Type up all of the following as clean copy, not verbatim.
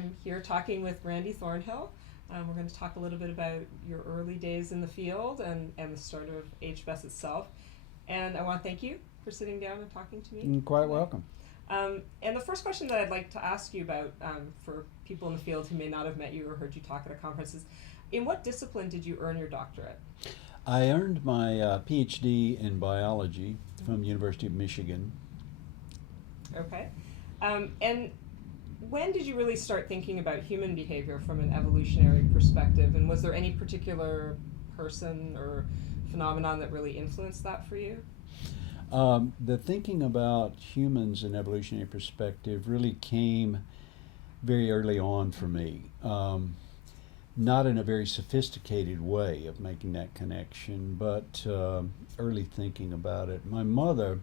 I'm here talking with Randy Thornhill. We're going to talk a little bit about your early days in the field and the start of HBES itself. And I want to thank you for sitting down and talking to me. You're quite welcome. And the first question that I'd like to ask you about for people in the field who may not have met you or heard you talk at a conference is, in what discipline did you earn your doctorate? I earned my PhD in biology from the University of Michigan. Okay. And when did you really start thinking about human behavior from an evolutionary perspective? And was there any particular person or phenomenon that really influenced that for you? The thinking about humans in evolutionary perspective really came very early on for me. Not in a very sophisticated way of making that connection, but early thinking about it. My mother,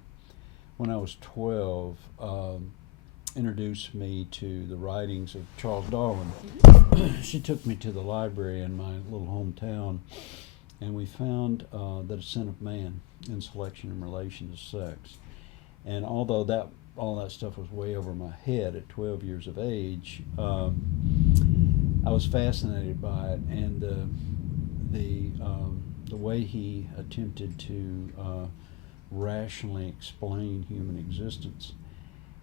when I was 12, introduced me to the writings of Charles Darwin. She took me to the library in my little hometown, and we found the descent of man in selection in relation to sex. And although all that stuff was way over my head at 12 years of age, I was fascinated by it, and the way he attempted to rationally explain human existence,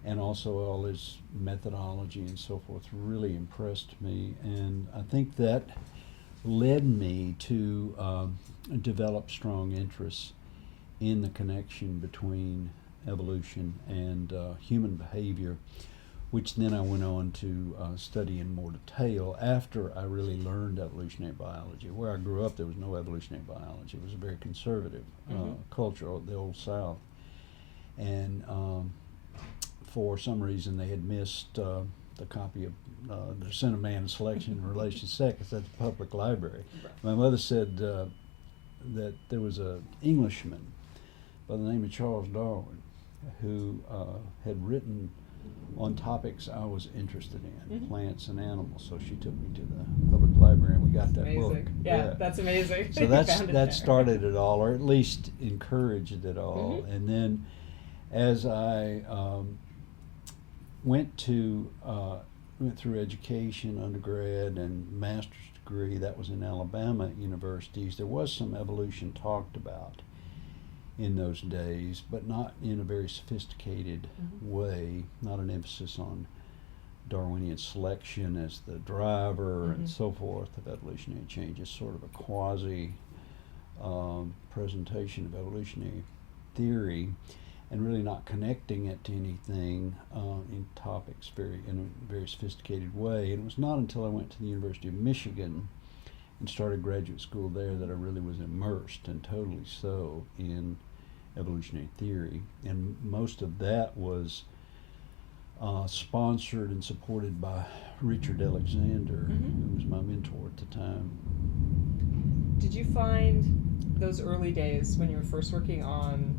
and also all his methodology and so forth, really impressed me. And I think that led me to develop strong interests in the connection between evolution and human behavior, which then I went on to study in more detail after I really learned evolutionary biology. Where I grew up, there was no evolutionary biology. It was a very conservative culture, the Old South. And for some reason, they had missed the copy of The Descent of Man and Selection in Relation to Sex at the public library. My mother said that there was an Englishman by the name of Charles Darwin who had written on topics I was interested in, plants and animals. So she took me to the public library, and we got that book. Yeah, that's amazing. So that started it all, or at least encouraged it all. And then as I went through education, undergrad and master's degree, that was in Alabama universities, there was some evolution talked about in those days, but not in a very sophisticated way, not an emphasis on Darwinian selection as the driver and so forth of evolutionary change. It's sort of a quasi presentation of evolutionary theory, and really not connecting it to anything in topics in a very sophisticated way. And it was not until I went to the University of Michigan and started graduate school there that I really was immersed, and totally so, in evolutionary theory. And most of that was sponsored and supported by Richard Alexander, who was my mentor at the time. Did you find those early days when you were first working on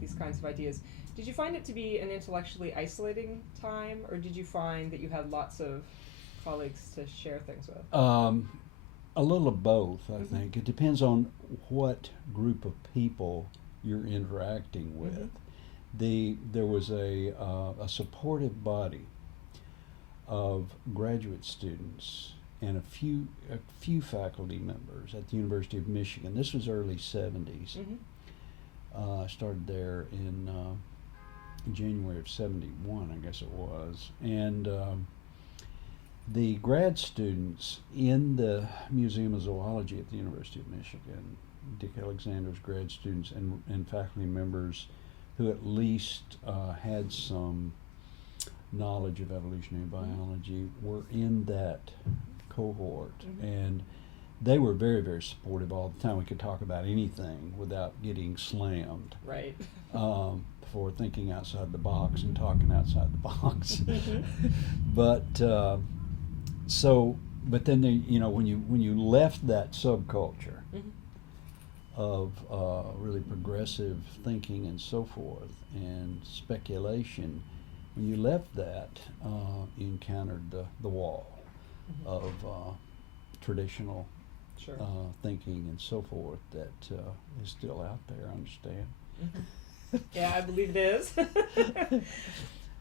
these kinds of ideas, did you find it to be an intellectually isolating time, or did you find that you had lots of colleagues to share things with? A little of both, I think. It depends on what group of people you're interacting with. There was a supportive body of graduate students and a few faculty members at the University of Michigan. This was early 70s. I started there in January of 71, I guess it was. And the grad students in the Museum of Zoology at the University of Michigan, Dick Alexander's grad students and faculty members who at least had some knowledge of evolutionary biology, were in that cohort. And they were very, very supportive all the time. We could talk about anything without getting slammed. Right. For thinking outside the box and talking outside the box. But then when you left that subculture of really progressive thinking and so forth and speculation, when you left that, you encountered the wall of traditional thinking and so forth that is still out there, I understand. Yeah, I believe it is.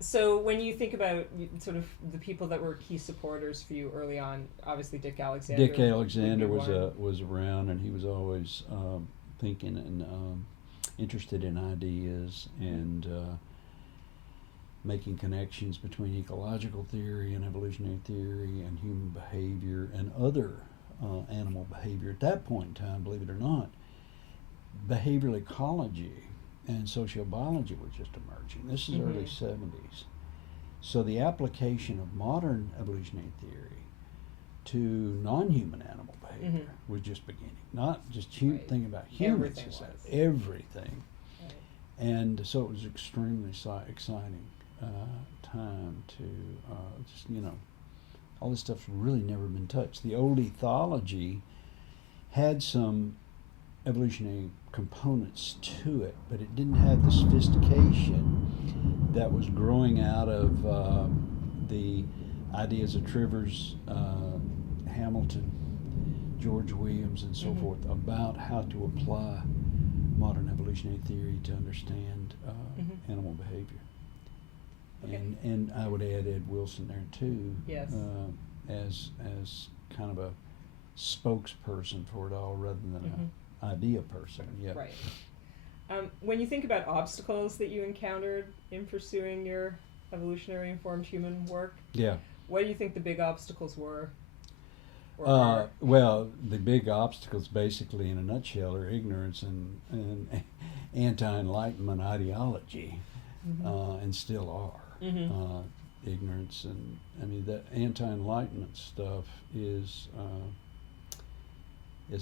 So when you think about sort of the people that were key supporters for you early on, obviously Dick Alexander. Dick Alexander would be one. was around, and he was always thinking and interested in ideas and making connections between ecological theory and evolutionary theory and human behavior and other animal behavior. At that point in time, believe it or not, behavioral ecology and sociobiology were just emerging. This is early 70s. So the application of modern evolutionary theory to non-human animal behavior was just beginning. Not just thinking about humans, everything. Right. And so it was extremely exciting time to just, all this stuff's really never been touched. The old ethology had some evolutionary components to it, but it didn't have the sophistication that was growing out of the ideas of Trivers, Hamilton, George Williams, and so forth about how to apply modern evolutionary theory to understand animal behavior. Okay. And I would add Ed Wilson there too, Yes. as kind of a spokesperson for it all rather than an idea person. Yeah. Right. When you think about obstacles that you encountered in pursuing your evolutionary informed human work, Yeah. what do you think the big obstacles were? Or are? Well, the big obstacles, basically, in a nutshell, are ignorance and anti-enlightenment ideology, and still are. Ignorance and the anti-enlightenment stuff is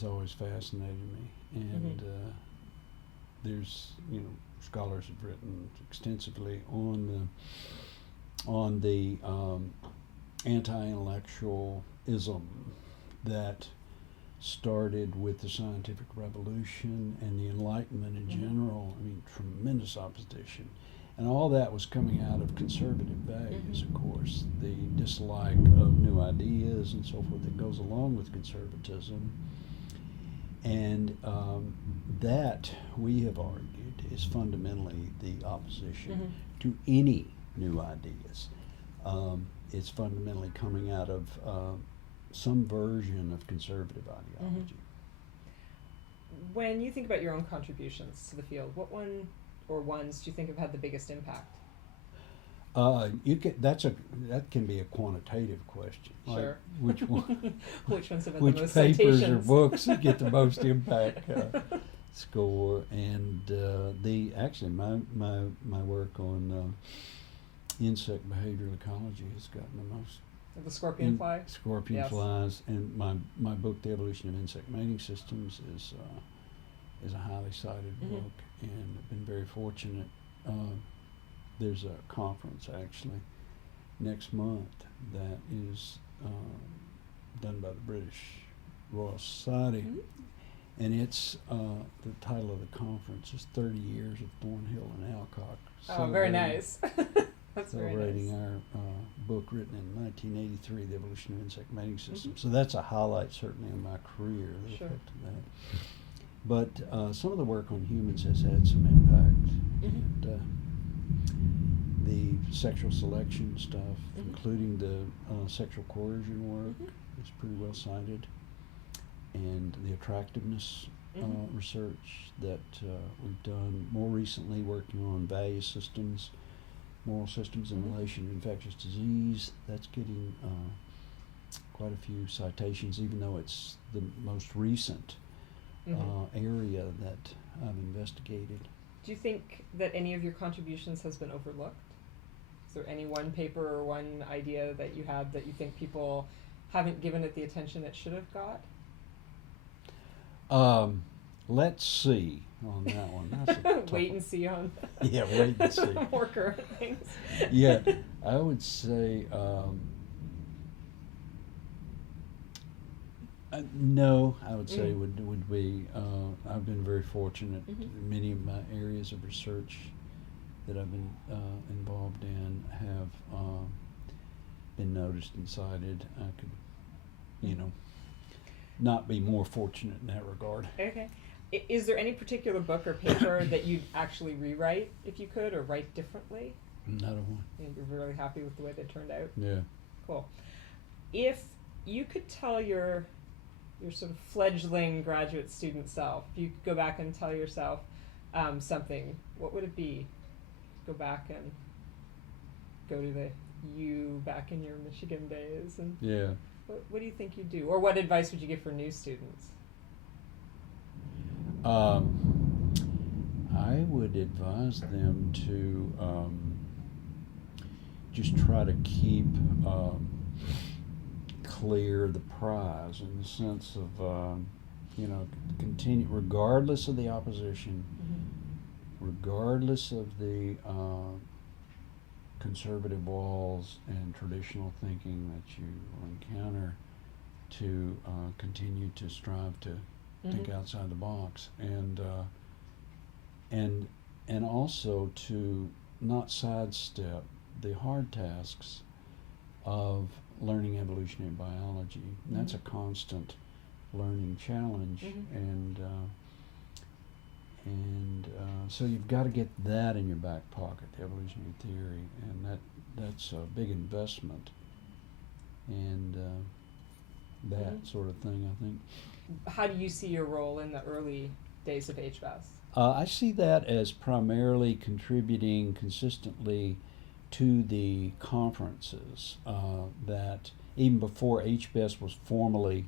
always fascinated me, and there's scholars have written extensively on the anti-intellectualism that started with the scientific revolution and the Enlightenment in general. Tremendous opposition. And all that was coming out of conservative values, of course, the dislike of new ideas and so forth that goes along with conservatism. And that, we have argued, is fundamentally the opposition to any new ideas. It's fundamentally coming out of some version of conservative ideology. When you think about your own contributions to the field, what one or ones do you think have had the biggest impact? That can be a quantitative question. Sure. Like which one? Which ones have had Which the most papers citations? or books get the most impact score? And my work on insect behavioral ecology has gotten the most. The scorpion fly? Scorpion flies, and my book, The Evolution of Insect Mating Systems, is a highly cited book, and I've been very fortunate. There's a conference actually next month that is done by the British Royal Society, and it's the title of the conference is 30 Years of Thornhill and Alcock. Oh, very nice. That's very nice. Celebrating our book written in 1983, The Evolution of Insect Mating Systems. So that's a highlight certainly of my career, the effect of that. But some of the work on humans has had some impact. And, the sexual selection stuff, including the sexual coercion work, is pretty well cited. And the attractiveness research that we've done more recently, working on value systems, moral systems in relation to infectious disease, that's getting quite a few citations, even though it's the most recent area that I've investigated. Do you think that any of your contributions has been overlooked? Is there any one paper or one idea that you had that you think people haven't given it the attention it should have got? Let's see on that one. That's a tough Wait one. and see on Yeah, wait and see. more current things. Yeah, I would say no. I would say would be. I've been very fortunate. Many of my areas of research that I've been involved in have been noticed and cited. I could, not be more fortunate in that regard. Okay. Is there any particular book or paper that you'd actually rewrite if you could, or write differently? Another one. And you're really happy with the way they turned out? Yeah. Cool. If you could tell your sort of fledgling graduate student self, if you could go back and tell yourself something, what would it be? Go back and go to the you back in your Michigan days, and Yeah. what do you think you'd do? Or what advice would you give for new students? I would advise them to just try to keep clear the prize, in the sense of continue regardless of the opposition, regardless of the conservative walls and traditional thinking that you will encounter, to continue to strive to think outside the box, and also to not sidestep the hard tasks of learning evolutionary biology. And that's a constant learning challenge, and so you've got to get that in your back pocket, the evolutionary theory, and that's a big investment, and that sort of thing, I think. How do you see your role in the early days of HBES? I see that as primarily contributing consistently to the conferences that even before HBES was formally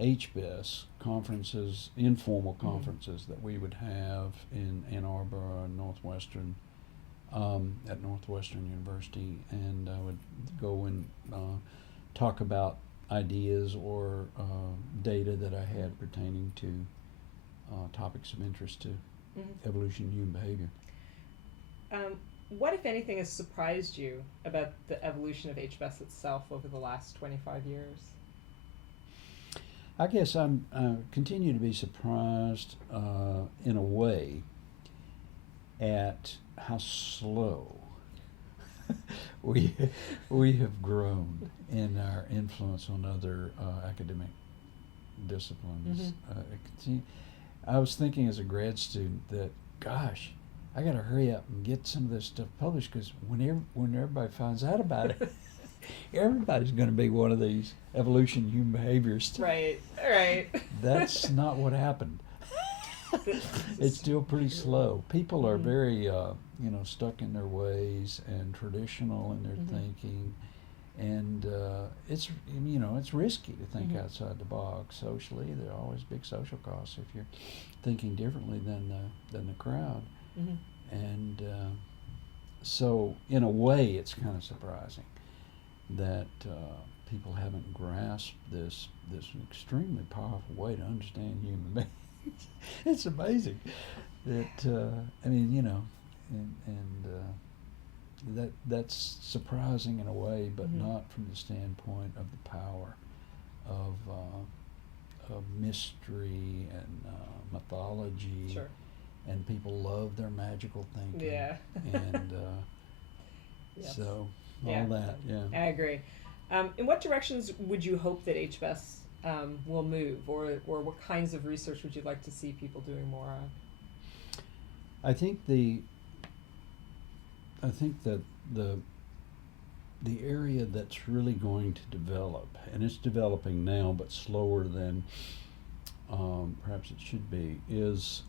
HBES, conferences, informal conferences that we would have in Ann Arbor and Northwestern, at Northwestern University, and I would go and talk about ideas or data that I had pertaining to topics of interest to evolution and human behavior. What, if anything, has surprised you about the evolution of HBES itself over the last 25 years? I guess I continue to be surprised in a way at how slow we have grown in our influence on other academic disciplines. I was thinking as a grad student that, gosh, I got to hurry up and get some of this stuff published, because when everybody finds out about it, everybody's going to be one of these evolution human behaviorists. Right. That's not what happened. It's still pretty slow. People are very, stuck in their ways and traditional in their thinking, and it's risky to think outside the box socially. There are always big social costs if you're thinking differently than the crowd. And so, in a way, it's kind of surprising that people haven't grasped this extremely powerful way to understand human beings. It's amazing that that's surprising in a way, but not from the standpoint of the power of mystery and mythology. Sure. And people love their magical thinking. Yeah. And Yes. so Yeah. all that, yeah. I agree. In what directions would you hope that HBES will move, or what kinds of research would you like to see people doing more of? I think that the area that's really going to develop, and it's developing now but slower than perhaps it should be, is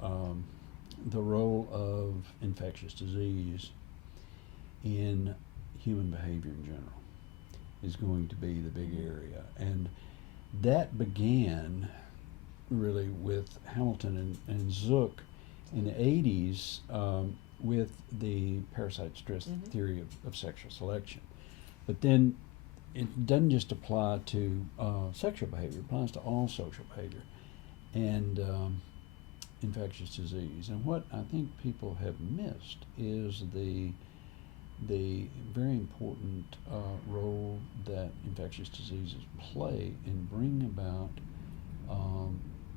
the role of infectious disease in human behavior in general is going to be the big area. And that began really with Hamilton and Zook in the 80s with the parasite-stress theory of sexual selection. But then it doesn't just apply to sexual behavior, it applies to all social behavior and infectious disease. And what I think people have missed is the very important role that infectious diseases play in bringing about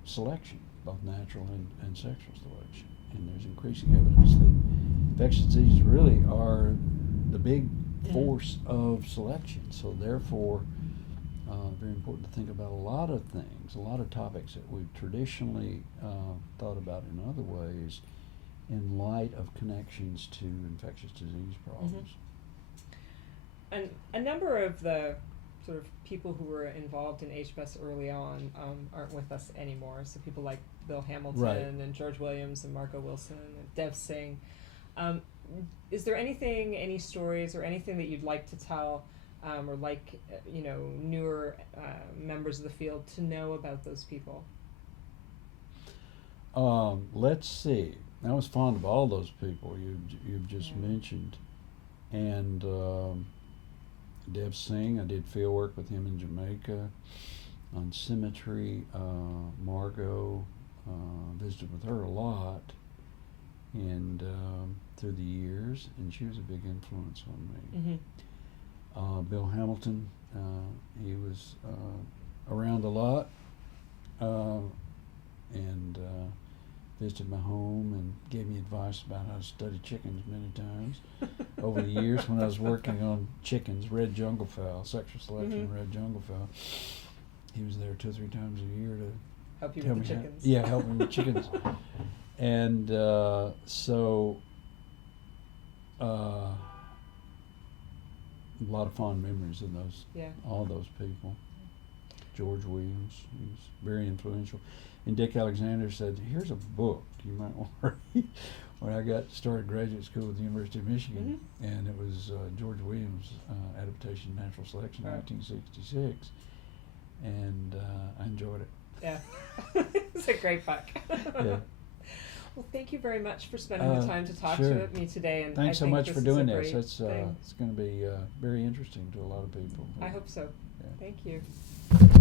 selection, both natural and sexual selection. And there's increasing evidence that infectious diseases really are the big force of selection. So therefore, very important to think about a lot of things, a lot of topics that we've traditionally thought about in other ways in light of connections to infectious disease problems. And a number of the sort of people who were involved in HBES early on aren't with us anymore. So people like Bill Hamilton Right. and George Williams and Margot Wilson and Dev Singh. Um, is there anything, any stories or anything that you'd like to tell, or like, newer members of the field to know about those people? Let's see. I was fond of all those people you've just Yeah. mentioned, and Dev Singh. I did field work with him in Jamaica on symmetry. Margot, visited with her a lot, and through the years, and she was a big influence on me. Mm-hmm. Bill Hamilton, he was around a lot, and visited my home and gave me advice about how to study chickens many times over the years when I was working on chickens, red jungle fowl, sexual selection, Mhm. red jungle fowl. He was there 2 or 3 times a year to Help you tell with the me chickens. yeah, help me with chickens. And so a lot of fond memories of Yeah. all those people. George Williams, he was very influential. And Dick Alexander said, "Here's a book you might want to read." When I started graduate school at the University of Michigan, and it was George Williams' Adaptation to Natural Selection, Right. 1966, and I enjoyed it. Yeah. It's a great book. Yeah. Well, thank you very much for spending the time to talk sure. to me today. And Thanks I so think much this for is a doing this. great It's thing. it's going to be very interesting to a lot of people. I hope so. Yeah. Thank you.